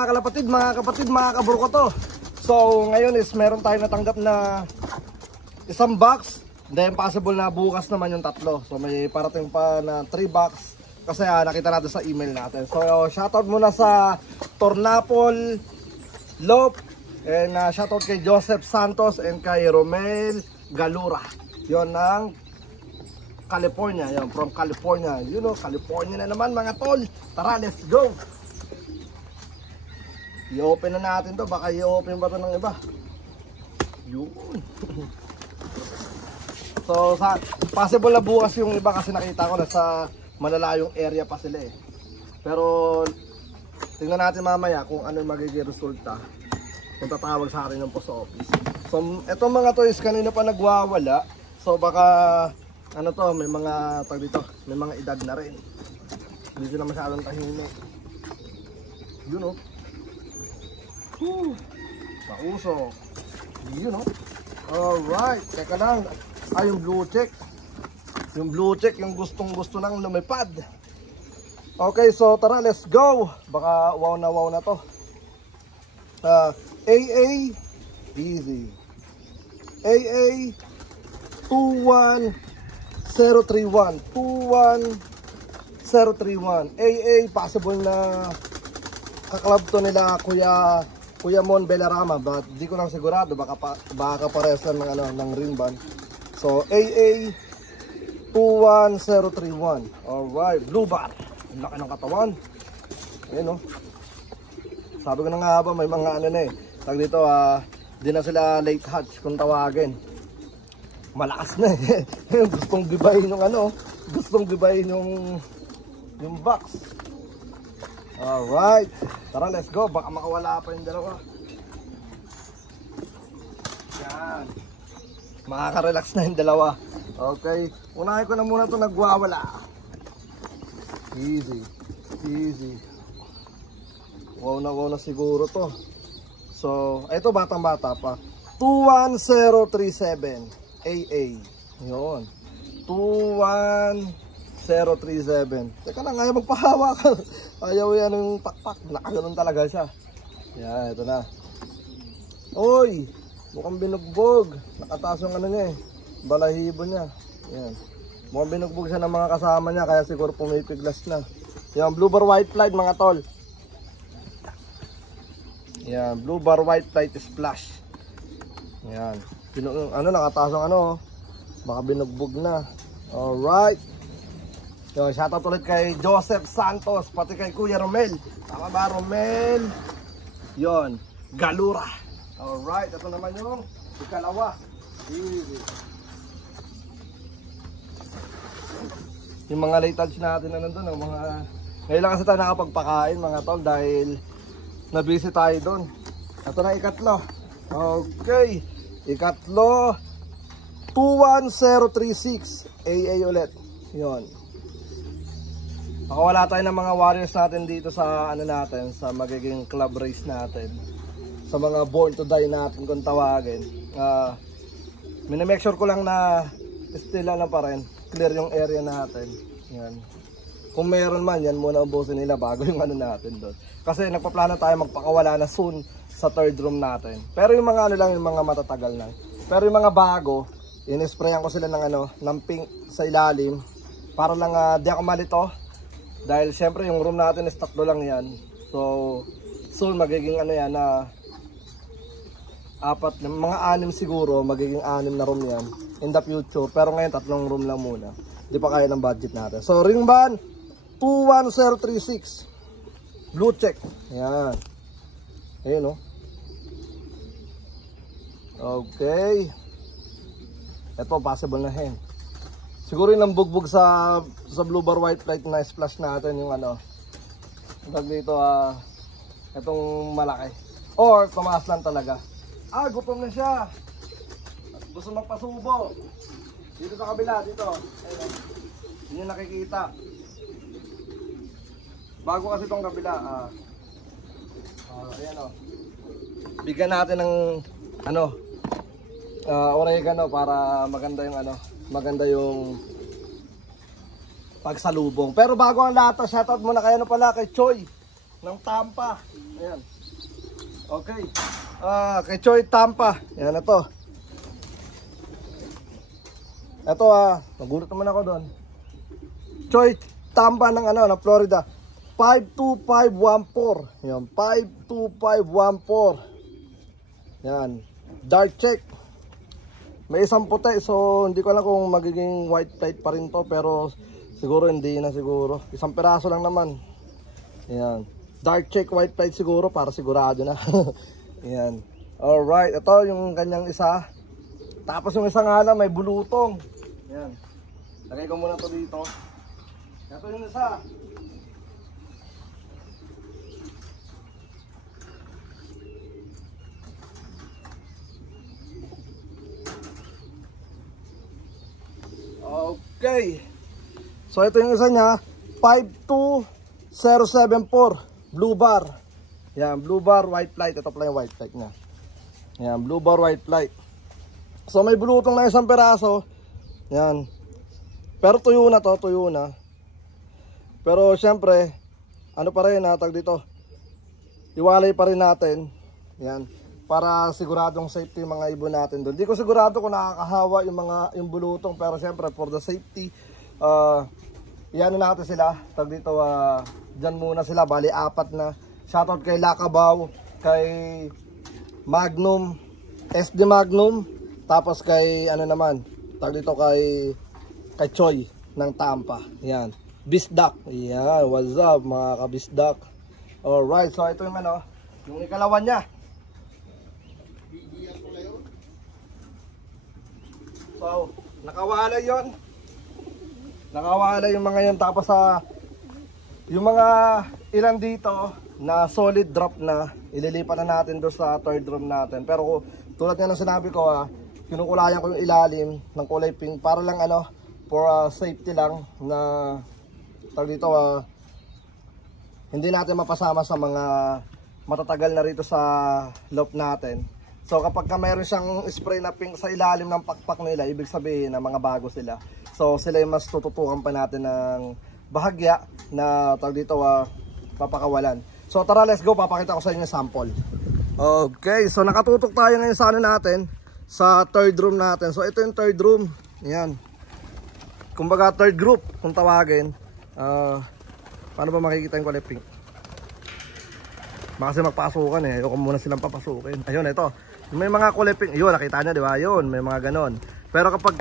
mga kalapatid, mga kapatid, mga kaburko to. So ngayon is meron tayong natanggap na isang box. Then possible na bukas naman yung tatlo. So may parating pa na 3 box. Kasi nakita natin sa email natin. So shoutout muna sa Tornapol Lop. And shoutout kay Joseph Santos and kay Romel Galura. Yon ng California. Yon, from California. You know, California na naman mga tol. Tara, let's go! I-open na natin to. Baka i-open ba to ng iba? Yun. So, possible na bukas yung iba kasi nakita ko na sa malalayong area pa sila eh. Pero, tingnan natin mamaya kung ano yung magiging resulta kung tatawag sa akin ng post office. So, etong mga to is kanina pa nagwawala. So, baka, ano to, may mga, tag dito, may mga edad na rin. Hindi sila masyadong tahimik. Yun o. Mausok. Yun o. Alright, teka lang. Yung blue check. Yung blue check, yung gustong gusto nang lumipad. Okay, so tara, let's go. Baka wow na to. AA easy. AA 21031. 21031. AA possible na kaklab to nila Kuya Mon Belarama, but di ko lang sigurado, baka pares lang ng ano ng ring band. So AA 21031. Alright, blue bar. Ang laki ng katawan. Ayun oh. Sabi ko na nga ba, may mga ano na eh. Tag dito, di na sila late hatch kung tawagin. Malakas na eh. Gustong gibayin yung ano, gustong gibayin yung box. Alright, tara, let's go. Baka makawala pa yung dalawa. Yan. Makaka-relax na yung dalawa. Okay, unahin ko na muna ito nagwawala. Easy, easy. Wow na siguro to. So, ito batang bata pa. 21037 AA. Yun. 21037. Teka lang, ayaw magpahawa ka. Ayaw yan yung pakpak. Nakaganon talaga siya. Yan, ito na. Uy, mukhang binugbog. Nakataas yung ano niya eh. Balahibo niya. Yan. Mukhang binugbog siya ng mga kasama niya. Kaya siguro pumipiglas na. Yan, blue bar white flight mga tol. Yan, blue bar white flight splash. Yan. Nakataas yung ano. Baka binugbog na. Alright. So, shoutout ulit kay Joseph Santos, pati kay Kuya Romel. Tama ba, Romel? Yon, Galura. Alright, ito naman yung ikalawa. Yung mga latag natin na nandun, mga... Ngayon lang kasi tayo nakapagpakain mga tol dahil nabisi tayo doon. Ito na ikatlo. Okay, ikatlo 21036 AA ulit. Yon. Makawala tayo ng mga warriors natin dito sa ano natin, sa magiging club race natin. Sa mga born to die natin kung tawagin. Minamake sure ko lang na still lang pa rin, clear yung area natin. Yan. Kung meron man, yan muna ubusin nila bago yung ano natin doon. Kasi nagpaplano tayo magpakawala na soon sa third room natin. Pero yung mga ano lang, yung mga matatagal lang. Pero yung mga bago, in-sprayan ko sila ng ano, ng pink sa ilalim. Para lang di ako malito. Dahil syempre yung room natin is tatlo lang yan. So soon magiging ano yan na mga 6 siguro, magiging 6 na room yan in the future. Pero ngayon 3 room lang muna. Di pa kaya ng budget natin. So ring band 21036 blue check. Yan. Ayun oh. Okay. Ito possible na hen. Siguro yung bugbog sa blue bar white light na splash natin yung ano. Tag dito itong malaki. Or tumaas lang talaga. Gutom na siya. Gusto magpasubo. Dito sa kabila, dito. Ayun. Yun yung nakikita. Bago kasi itong kabila. Ayan o. Bigyan natin ng ano, oregano para maganda yung ano. Maganda yung pagsalubong. Pero bago ang lahat, shoutout muna kayo na pala kay Choi. ng Tampa. Ayan. Okay. Kay Choi Tampa. Yan na to. Ito nagulat naman ako doon. Choi Tampa ng ng Florida. 52514. Yan, 52514. Yan. Dark check. May isang puti, so hindi ko alam kung magiging white plate pa rin to, pero siguro hindi na siguro. Isang piraso lang naman. Yan. Dark check white plate siguro para sigurado na. Yan. Alright, ito yung kanyang isa. Tapos yung isa nga lang may bulutong. Yan. Lagay ko muna to dito. Ito yung isa. Okay. So ito yung isa niya, 52074 blue bar. Yan, blue bar white light. Ito pala yung white light niya. Yan, blue bar white light. So may bulutong na isang peraso. Yan. Pero tuyo na to, tuyo na. Pero syempre, ano pa rin tag dito. Iwalay pa rin natin. Yan. Para siguradong safety yung mga ibon natin doon. Di ko sigurado kung nakakahawa yung bulutong, pero syempre for the safety, iano natin sila. Tag dito, dyan muna sila, bali apat na. Shoutout kay Lakabaw, kay Magnum, SD Magnum, tapos kay naman, tag dito kay Choi ng Tampa. Yan. Bisdak. Yan, what's up mga kabisdak. Alright, so ito yung yung ikalawan niya. So, nakawalay yon. Nakawalay yung mga yun. Tapos yung mga ilan dito na solid drop na, ililipat na natin doon sa third room natin. Pero tulad nga ng sinabi ko, kinukulayan ko yung ilalim ng kulay pink para lang for safety lang na tawag dito, hindi natin mapasama sa mga matatagal na rito sa loft natin. So kapag mayroon siyang spray na pink sa ilalim ng pakpak nila, ibig sabihin na mga bago sila. So sila yung mas tututukan pa natin ng bahagya na tawag dito, papakawalan. So tara, let's go, papakita ko sa inyo yung sample. Okay, so nakatutok tayo ngayon sa natin, sa third room natin. So ito yung third room. Yan. Kumbaga third group kung tawagin. Paano ba makikita yung kulay pink? Baka kasi magpasukan ayoko muna silang papasukin. Ayun, ito. May mga kulay pink. Yun, nakita nyo, di ba? Yun, may mga ganon. Pero kapag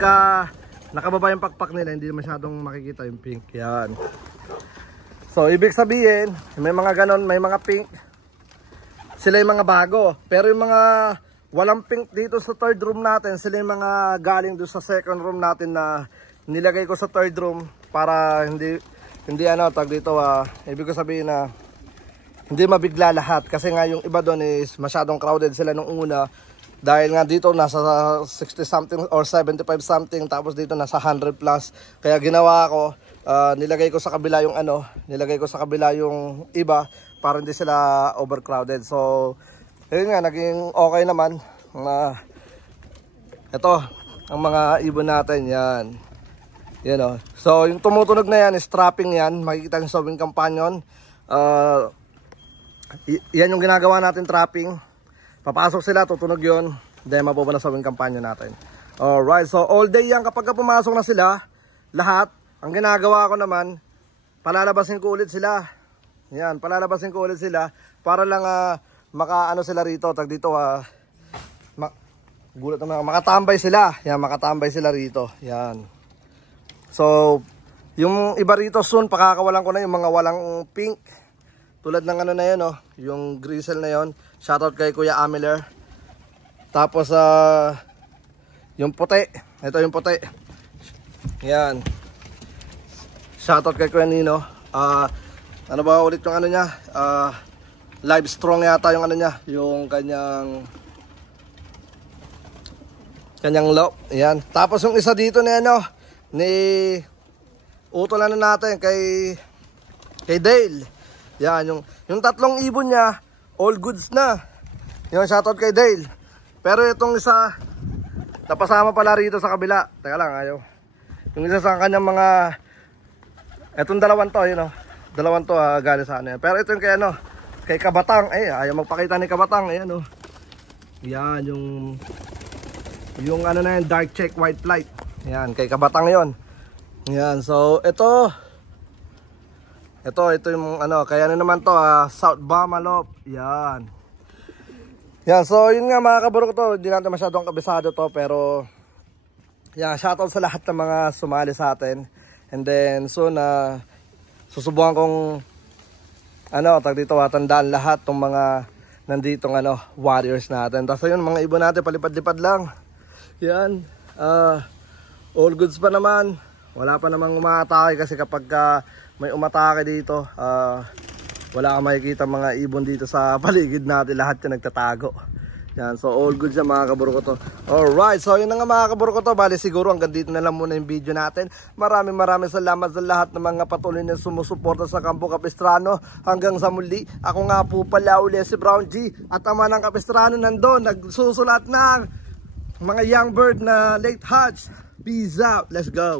nakababa yung pakpak nila, hindi masyadong makikita yung pink. Yan. So, ibig sabihin, may mga ganon, may mga pink. Sila yung mga bago. Pero yung mga walang pink dito sa third room natin, sila yung mga galing doon sa second room natin na nilagay ko sa third room para hindi tag dito, ibig ko sabihin na hindi mabigla lahat kasi nga yung iba doon is masyadong crowded sila nung una dahil nga dito nasa 60 something or 75 something, tapos dito nasa 100 plus. Kaya ginawa ko, nilagay ko sa kabila yung iba para hindi sila overcrowded. So yun nga, naging okay naman. Ito ang mga ibon natin. Yan. So yung tumutunog na yan is trapping yan. Makikita nyo sa wing companion. Yan yung ginagawa natin, trapping. Papasok sila, tutunog yun, then mapupunta sa wing companion natin. Alright, so all day yan. Kapag pumasok na sila lahat, ang ginagawa ko naman, palalabasin ko ulit sila. Yan, palalabasin ko ulit sila para lang makaano sila rito, tag dito, gulat naman, makatambay sila. Yan, makatambay sila rito. Yan. So yung iba rito soon, pakakawalan ko na yung mga walang pink. Tulad ng na yun, yung grizzle na yun. Shoutout kay Kuya Ameler. Tapos yung puti. Ito yung puti. Yan. Shoutout kay Kuya Nino. Ano ba ulit yung niya? Live strong yata yung niya. Yung kanyang low. Yan. Tapos yung isa dito na ni utolan na natin kay Dale. Yan, yung tatlong ibon niya, all goods na. Yung shoutout kay Dale. Pero itong isa, napasama pala rito sa kabila. Teka lang, ayaw. Yung isa sa kanyang mga, etong dalawang to, dalawang to galing sa yan. Pero ito yung kay kay Kabatang. Ayaw magpakita ni Kabatang. Ayan oh. Yan yung ano na yan, dark check white flight. Yan, kay Kabatang yon. Yan, so ito yung ano, kaya ano naman to, South Bamalop. Yan. Yan, so yun nga mga kaburo ko to, hindi natin masyadong kabisado to, pero yan, shoutout sa lahat ng mga sumali sa atin. And then soon susubukan kong dito tandaan lahat ng mga nanditong warriors natin. Tapos yun, mga ibon natin palipad-lipad lang. Yan, all goods pa naman. Wala pa namang umatake kasi kapag may umatake dito, wala kang makikita mga ibon dito sa paligid natin. Lahat yung nagtatago. Yan, so all goods yan mga kaburo ko to. Alright, so yun na nga mga kaburo ko to. Bali siguro hanggang dito na lang muna yung video natin. Maraming salamat sa lahat ng mga patuloy na sumusuporta sa Kampo Capistrano. Hanggang sa muli, ako nga po pala uli si Brown G. At ama ng Capistrano nandun, nagsusulat ng mga young bird na late hatch. Peace out, let's go.